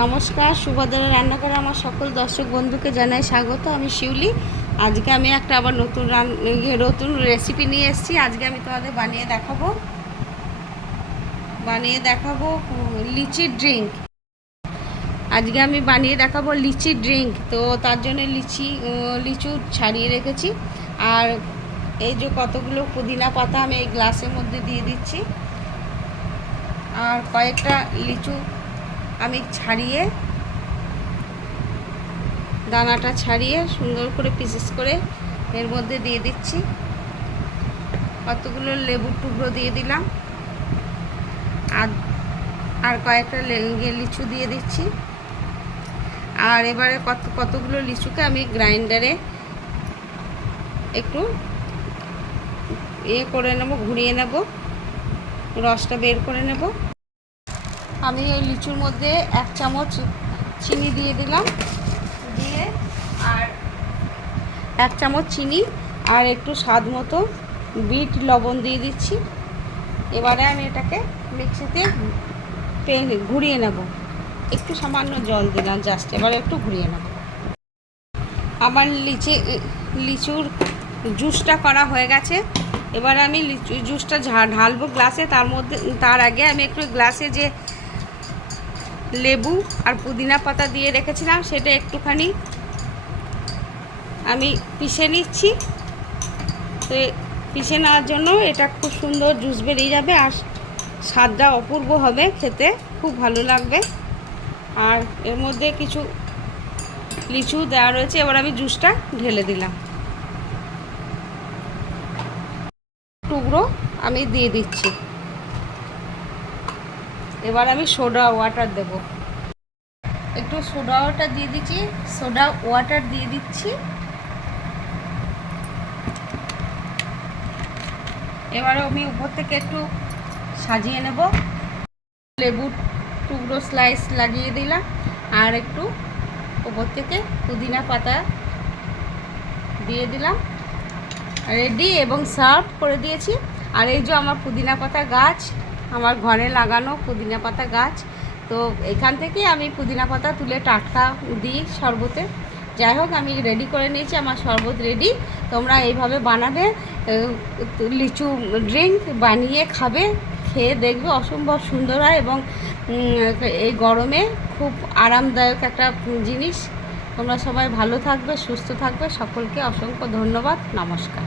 নমস্কার, সুভদ্রা রান্নাঘরে আমার সকল দর্শক বন্ধুকে জানাই স্বাগত। আমি শিউলি। আজকে আমি একটা আবার নতুন রেসিপি নিয়ে এসেছি। আজকে আমি তোমাদের বানিয়ে দেখাবো লিচি ড্রিঙ্ক। আজকে আমি বানিয়ে দেখাবো লিচি ড্রিঙ্ক। তো তার জন্য লিচু ছাড়িয়ে রেখেছি। আর এই যে কতগুলো পুদিনা পাতা আমি এই গ্লাসের মধ্যে দিয়ে দিচ্ছি। আর কয়েকটা লিচু আমি দানাটা ছাড়িয়ে সুন্দর করে পিসেস করে এর মধ্যে দিয়ে দিচ্ছি। কতগুলো লেবুর টুকরো দিয়ে দিলাম। আর কয়েকটা লিচু দিয়ে দিচ্ছি। আর এবারে কতগুলো লিচুকে আমি গ্রাইন্ডারে একটু করে নেব, ঘুরিয়ে নেব, রসটা বের করে নেব। আমি এই লিচুর মধ্যে 1 চামচ চিনি দিয়ে দিলাম, দিয়ে আর 1 চামচ চিনি আর একটু স্বাদ মতো বিট লবণ দিয়ে দিচ্ছি। এবারে আমি এটাকে মিক্সিতে ঘুরিয়ে নেব। একটু সামান্য জল দিলাম জাস্ট, এবারে একটু ঘুরিয়ে নেব। আমার লিচুর জুসটা করা হয়ে গেছে। এবারে আমি জুসটা ঢালবো গ্লাসে। তার আগে আমি একটু গ্লাসে যে লেবু আর পুদিনা পাতা দিয়ে রেখেছিলাম সেটা একটুখানি আমি পিষে নিচ্ছি। তো পিষে নেওয়ার জন্য এটা খুব সুন্দর জুস বেরিয়ে যাবে আর স্বাদটা অপূর্ব হবে, খেতে খুব ভালো লাগবে। আর এর মধ্যে কিছু লিচু দেওয়া রয়েছে। এবার আমি জুসটা ঢেলে দিলাম। টুকরো আমি দিয়ে দিচ্ছি। এবার আমি সোডা ওয়াটার দেব। একটু সোডা ওয়াটার দিয়ে দিচ্ছি। এবারে আমি উপর থেকে একটু সাজিয়ে নেব। লেবুর টুকরো স্লাইস লাগিয়ে দিলাম আর একটু উপর থেকে পুদিনা পাতা দিয়ে দিলাম। রেডি এবং সার্ভ করে দিয়েছি। আর এই যে আমার পুদিনা পাতা গাছ, আমার ঘরে লাগানো পুদিনা পাতা গাছ। তো এখান থেকে আমি পুদিনা পাতা তুলে টাটকা দিই শরবতে। যাই হোক, আমি রেডি করে নিয়েছি, আমার শরবত রেডি। তোমরা এইভাবে বানাবে, লিচু ড্রিঙ্ক বানিয়ে খাবে, খেয়ে দেখবে অসম্ভব সুন্দর হয় এবং এই গরমে খুব আরামদায়ক একটা জিনিস। তোমরা সবাই ভালো থাকবে, সুস্থ থাকবে। সকলকে অসংখ্য ধন্যবাদ। নমস্কার।